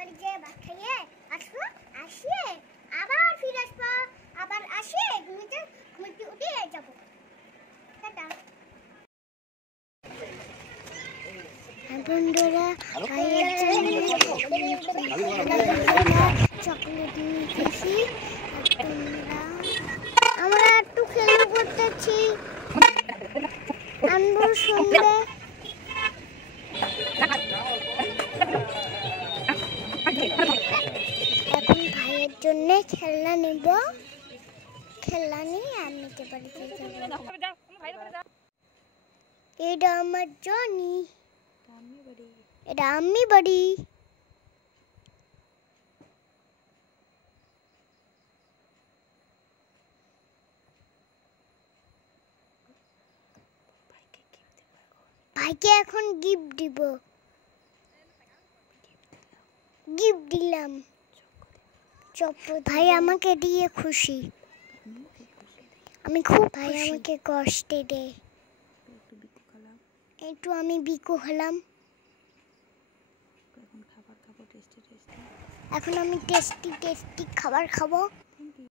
বাড়িতে ভাত খাইয়ে আসবো, আসিয়ে আবার ফিরে আসবো, আবার আসিয়ে ঘুমিতে উঠে যাবো। টাটা। বন্ধুরা ভাইয়ের জন্য চকলেট নিতেছি। আমরা একটু খেলা করতেছি, আনবো শুনবে। এখন ভাইয়ের জন্য খেলনা নেব, খেলনা নিয়ে আমি বাড়িতে যাব। এটা আমার জনি, এটা আমি বাড়ি। ভাইকে এখন গিফট দিব, গিফট দিলাম। ভাই আমাকে দিয়ে খুশি, আমি খুব ভাই আমাকে কষ্ট দেয়। একটু আমি বিকু হলাম, এখন আমি টেস্টি টেস্টি খাবার খাবো।